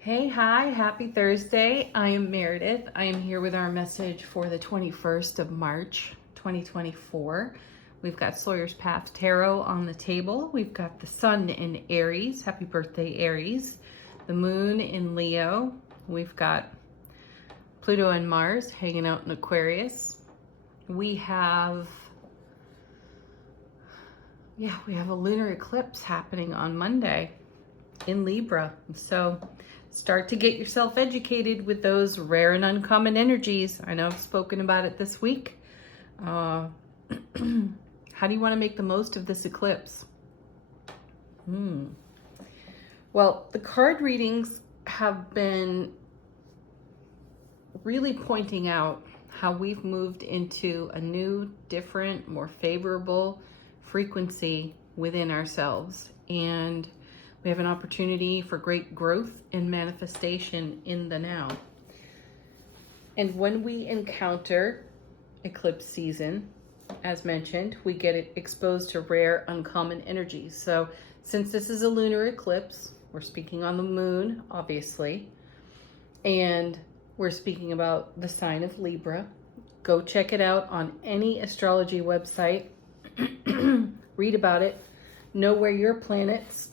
Hey, hi, happy Thursday. I am Meredith. I am here with our message for the 21st of March, 2024. We've got Sawyer's Path Tarot on the table. We've got the Sun in Aries. Happy birthday, Aries. The Moon in Leo. We've got Pluto and Mars hanging out in Aquarius. We have a lunar eclipse happening on Monday in Libra. So start to get yourself educated with those rare and uncommon energies. I know I've spoken about it this week. How do you want to make the most of this eclipse? Well, the card readings have been really pointing out how we've moved into a new, different, more favorable frequency within ourselves. And we have an opportunity for great growth and manifestation in the now. And when we encounter eclipse season, as mentioned, we get exposed to rare, uncommon energies. So since this is a lunar eclipse, we're speaking on the moon, obviously, and we're speaking about the sign of Libra. Go check it out on any astrology website. Read about it. Know where your planets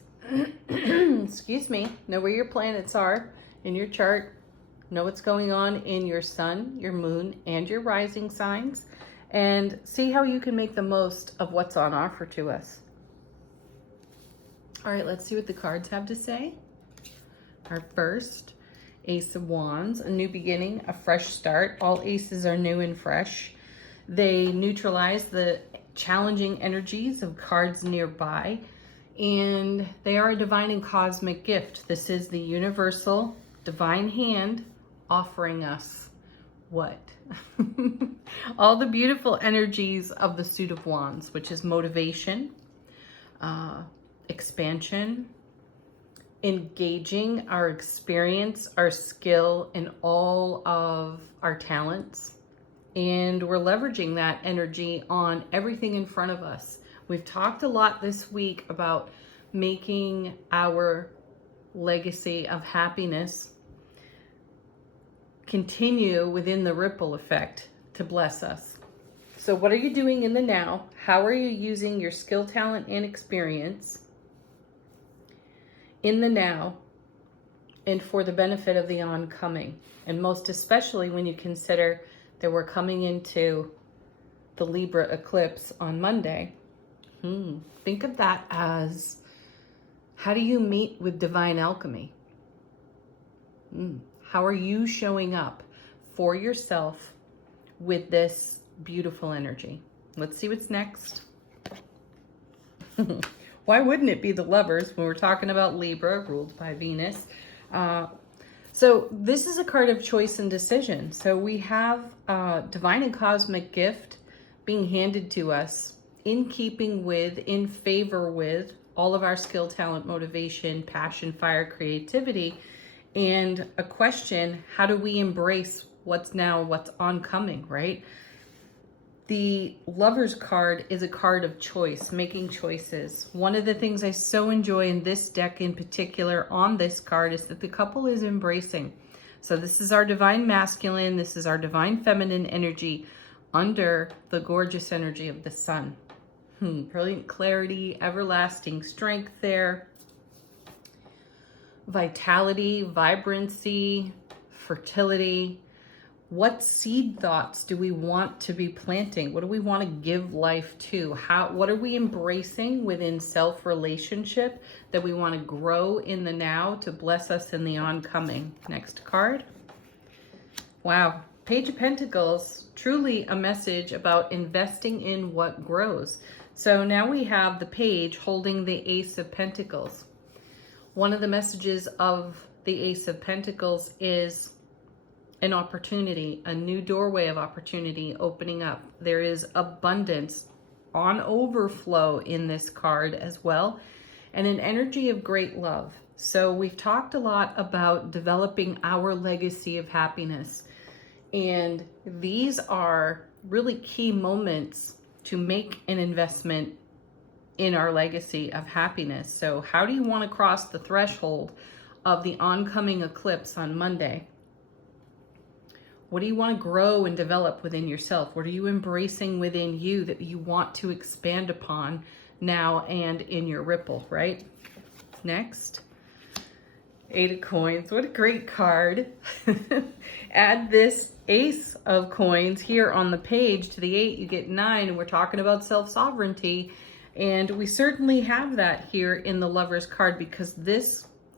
know where your planets are in your chart. Know what's going on in your sun, your moon, and your rising signs, and see how you can make the most of what's on offer to us. All right, let's see what the cards have to say. Our first, Ace of Wands, a new beginning, a fresh start. All aces are new and fresh. They neutralize the challenging energies of cards nearby, and they are a divine and cosmic gift. This is the universal divine hand offering us what? All the beautiful energies of the suit of wands, which is motivation, expansion, engaging our experience, our skill in all of our talents. And we're leveraging that energy on everything in front of us. We've talked a lot this week about making our legacy of happiness continue within the ripple effect to bless us. So what are you doing in the now? How are you using your skill, talent, and experience in the now and for the benefit of the oncoming? And most especially when you consider that we're coming into the Libra eclipse on Monday. Think of that as, how do you meet with divine alchemy? How are you showing up for yourself with this beautiful energy? Let's see what's next. Why wouldn't it be the Lovers when we're talking about Libra, ruled by Venus? So this is a card of choice and decision. So we have a divine and cosmic gift being handed to us in keeping with, in favor with all of our skill, talent, motivation, passion, fire, creativity, and a question: how do we embrace what's now, what's oncoming, right? The Lovers card is a card of choice, making choices. One of the things I so enjoy in this deck in particular on this card is that the couple is embracing. So this is our divine masculine, this is our divine feminine energy under the gorgeous energy of the sun. Brilliant clarity, everlasting strength there. Vitality, vibrancy, fertility. What seed thoughts do we want to be planting? What do we want to give life to? What are we embracing within self-relationship that we want to grow in the now to bless us in the oncoming? Next card. Wow. Page of Pentacles, truly a message about investing in what grows. So now we have the page holding the Ace of Pentacles. One of the messages of the Ace of Pentacles is an opportunity, a new doorway of opportunity opening up. There is abundance on overflow in this card as well, and an energy of great love. So we've talked a lot about developing our legacy of happiness, and these are really key moments to make an investment in our legacy of happiness. So how do you want to cross the threshold of the oncoming eclipse on Monday. What do you want to grow and develop within yourself? What are you embracing within you that you want to expand upon now and in your ripple, right? Next, 8 of coins. What a great card. Add this ace of coins here on the page to the 8, you get 9, and we're talking about self-sovereignty. And we certainly have that here in the Lover's card, because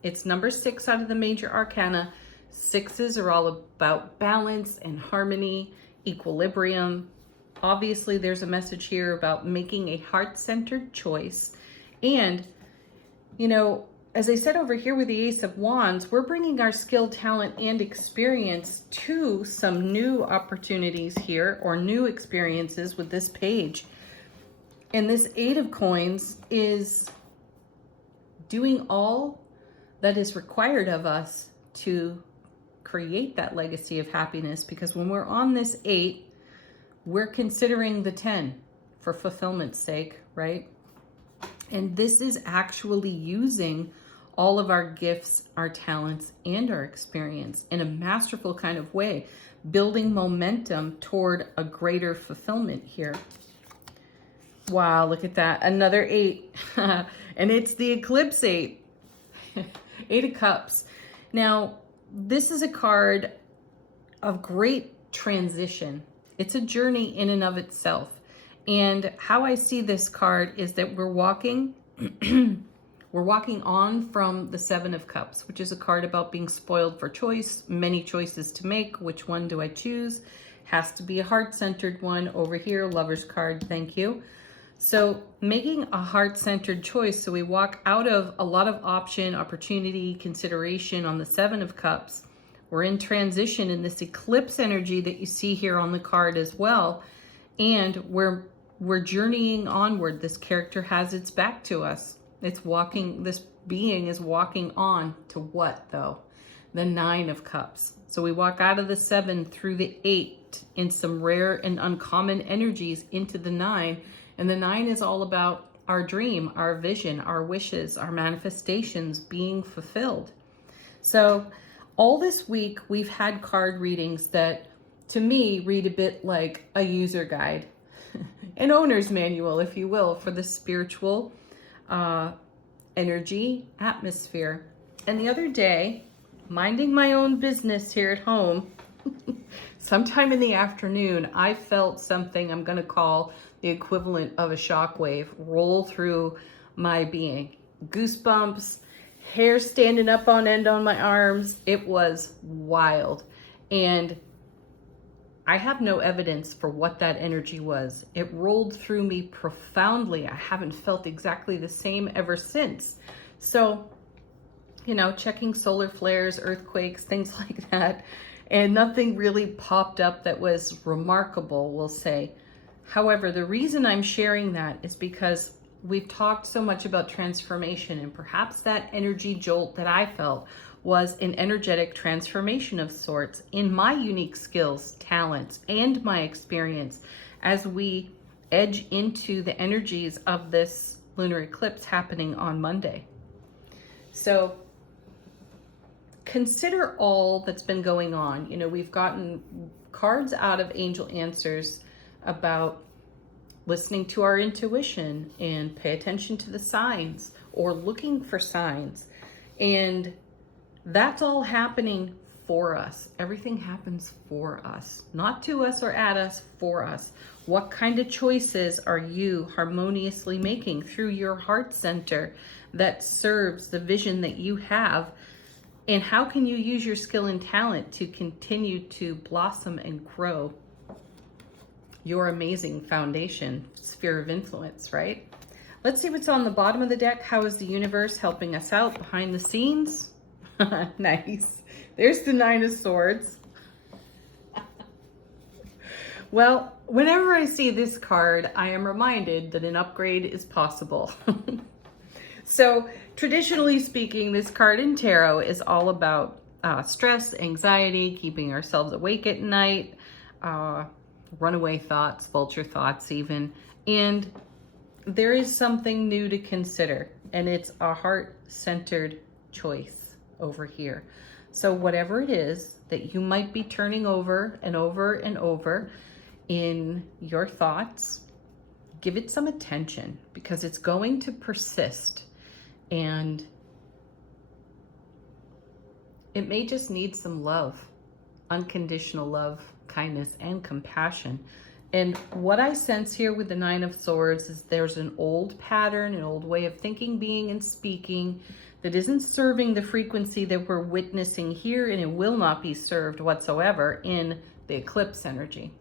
it's number 6 out of the major arcana. 6s are all about balance and harmony, equilibrium. Obviously, there's a message here about making a heart-centered choice. And, you know, as I said over here with the Ace of Wands, we're bringing our skill, talent, and experience to some new opportunities here, or new experiences with this page. And this 8 of coins is doing all that is required of us to create that legacy of happiness, because when we're on this 8, we're considering the 10 for fulfillment's sake, right? And this is actually using all of our gifts, our talents, and our experience in a masterful kind of way, building momentum toward a greater fulfillment here. Wow, look at that. Another 8. And it's the Eclipse 8. 8 of Cups. Now, this is a card of great transition. It's a journey in and of itself. And how I see this card is that we're walking on from the 7 of Cups, which is a card about being spoiled for choice, many choices to make. Which one do I choose? Has to be a heart-centered one. Over here, Lover's card, thank you. So making a heart-centered choice. So we walk out of a lot of option, opportunity, consideration on the 7 of Cups. We're in transition in this eclipse energy that you see here on the card as well. And we're journeying onward. This character has its back to us. It's walking, this being is walking on to what though? The 9 of Cups. So we walk out of the 7 through the 8 in some rare and uncommon energies into the 9. And the 9 is all about our dream, our vision, our wishes, our manifestations being fulfilled. So all this week, we've had card readings that, to me, read a bit like a user guide, an owner's manual, if you will, for the spiritual energy atmosphere. And the other day, minding my own business here at home, sometime in the afternoon, I felt something I'm going to call the equivalent of a shockwave roll through my being. Goosebumps, hair standing up on end on my arms. It was wild. And I have no evidence for what that energy was. It rolled through me profoundly. I haven't felt exactly the same ever since. So, you know, checking solar flares, earthquakes, things like that. And nothing really popped up that was remarkable, we'll say. However, the reason I'm sharing that is because we've talked so much about transformation, and perhaps that energy jolt that I felt was an energetic transformation of sorts in my unique skills, talents, and my experience as we edge into the energies of this lunar eclipse happening on Monday. So consider all that's been going on. You know, we've gotten cards out of Angel Answers about listening to our intuition and pay attention to the signs, or looking for signs. And that's all happening for us. Everything happens for us, not to us or at us, for us. What kind of choices are you harmoniously making through your heart center that serves the vision that you have? And how can you use your skill and talent to continue to blossom and grow your amazing foundation, sphere of influence, right? Let's see what's on the bottom of the deck. How is the universe helping us out behind the scenes? Nice. There's the 9 of Swords. Well, whenever I see this card, I am reminded that an upgrade is possible. So, traditionally speaking, this card in tarot is all about stress, anxiety, keeping ourselves awake at night, runaway thoughts, vulture thoughts even. And there is something new to consider, and it's a heart-centered choice. over here. So whatever it is that you might be turning over and over and over in your thoughts, give it some attention, because it's going to persist, and it may just need some love, unconditional love, kindness, and compassion. And what I sense here with the Nine of Swords is there's an old pattern, an old way of thinking, being, and speaking that isn't serving the frequency that we're witnessing here, and it will not be served whatsoever in the eclipse energy.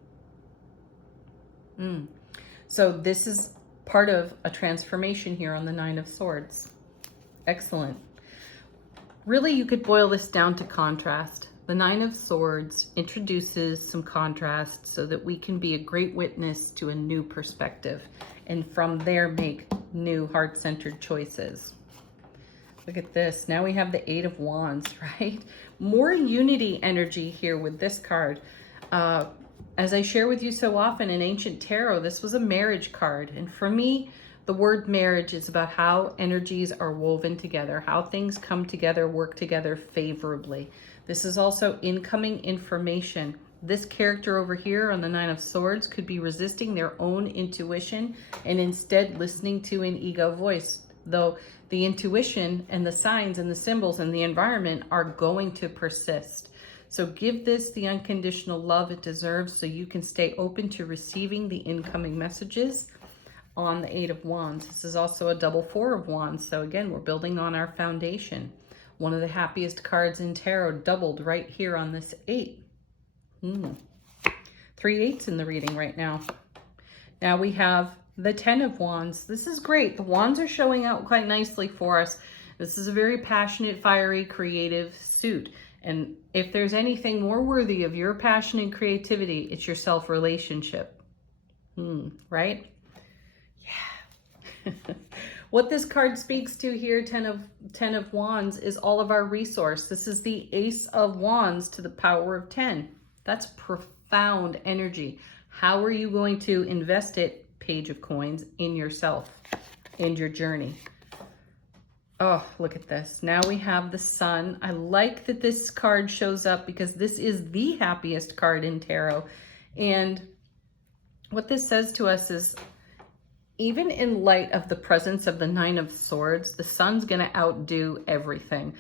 So this is part of a transformation here on the Nine of Swords. Excellent. Really, you could boil this down to contrast. The Nine of Swords introduces some contrast so that we can be a great witness to a new perspective, and from there make new heart-centered choices. Look at this. Now we have the Eight of Wands, right? More unity energy here with this card. As I share with you so often in Ancient Tarot, this was a marriage card. And for me, the word marriage is about how energies are woven together, how things come together, work together favorably. This is also incoming information. This character over here on the Nine of Swords could be resisting their own intuition and instead listening to an ego voice, though the intuition and the signs and the symbols and the environment are going to persist. So give this the unconditional love it deserves so you can stay open to receiving the incoming messages on the Eight of Wands. This is also a double Four of Wands. So again, we're building on our foundation. One of the happiest cards in tarot doubled right here on this 8. 3 eights in the reading right now. Now we have the 10 of Wands. This is great. The wands are showing out quite nicely for us. This is a very passionate, fiery, creative suit. And if there's anything more worthy of your passion and creativity, it's your self-relationship. Right? Yeah. What this card speaks to here, 10 of Wands, is all of our resource. This is the Ace of Wands to the power of 10. That's profound energy. How are you going to invest it, Page of Coins, in yourself, in your journey? Oh, look at this. Now we have the Sun. I like that this card shows up because this is the happiest card in tarot. And what this says to us is, even in light of the presence of the Nine of Swords, the Sun's going to outdo everything.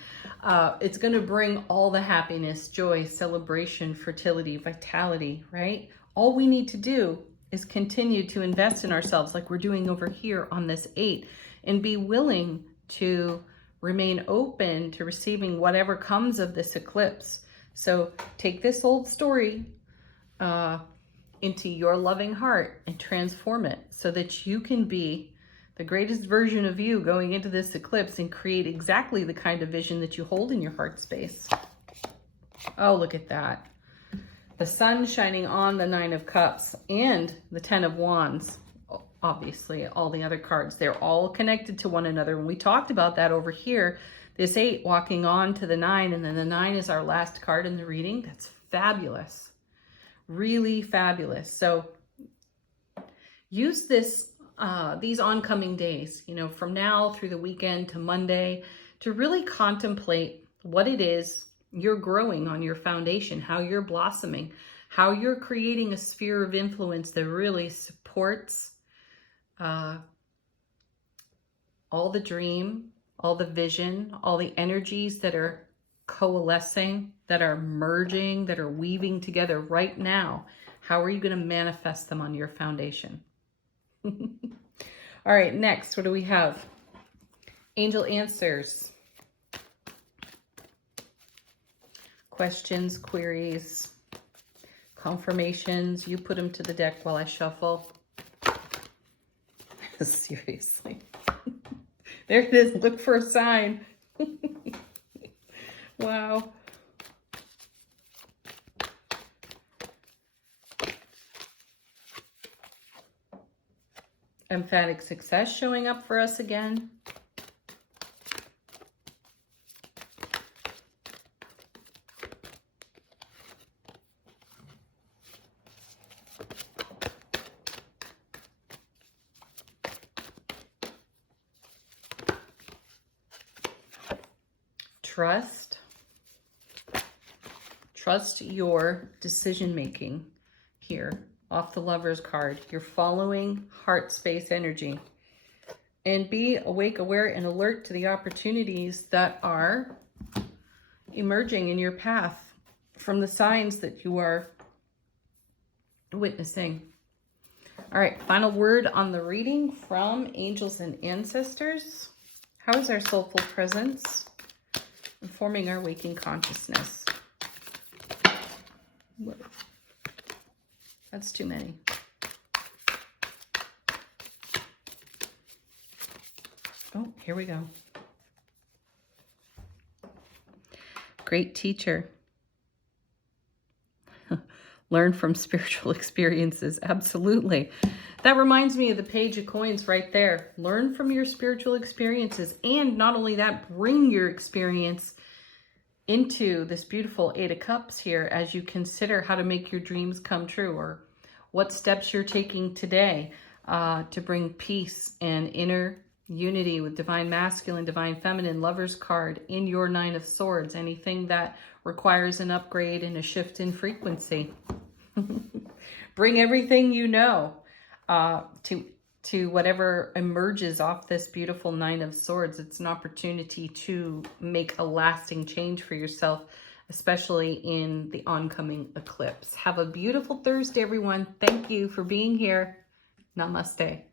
It's going to bring all the happiness, joy, celebration, fertility, vitality, right? All we need to do is continue to invest in ourselves like we're doing over here on this 8, and be willing to remain open to receiving whatever comes of this eclipse. So take this old story into your loving heart and transform it so that you can be the greatest version of you going into this eclipse and create exactly the kind of vision that you hold in your heart space. Oh, look at that. The Sun shining on the Nine of Cups and the 10 of Wands. Obviously, all the other cards, they're all connected to one another. And we talked about that over here. This 8 walking on to the 9, and then the 9 is our last card in the reading. That's fabulous. Really fabulous. So use this, these oncoming days, you know, from now through the weekend to Monday, to really contemplate what it is you're growing on your foundation, how you're blossoming, how you're creating a sphere of influence that really supports all the dream, all the vision, all the energies that are coalescing, that are merging, that are weaving together right now. How are you going to manifest them on your foundation? All right, next, what do we have? Angel answers. Questions, queries, confirmations. You put them to the deck while I shuffle. Seriously. There it is. Look for a sign. Wow. Emphatic success showing up for us again. Trust. Trust your decision making here off the Lover's card. You're following heart space energy. And be awake, aware, and alert to the opportunities that are emerging in your path from the signs that you are witnessing. All right, final word on the reading from angels and ancestors. How is our soulful presence informing our waking consciousness? That's too many. Oh, here we go. Great teacher. Learn from spiritual experiences. Absolutely. That reminds me of the Page of Coins right there. Learn from your spiritual experiences. And not only that, bring your experience into this beautiful Eight of Cups here as you consider how to make your dreams come true, or what steps you're taking today to bring peace and inner unity with Divine Masculine, Divine Feminine, Lover's card in your Nine of Swords. Anything that requires an upgrade and a shift in frequency. Bring everything you know to whatever emerges off this beautiful Nine of Swords. It's an opportunity to make a lasting change for yourself, especially in the oncoming eclipse. Have a beautiful Thursday, everyone. Thank you for being here. Namaste.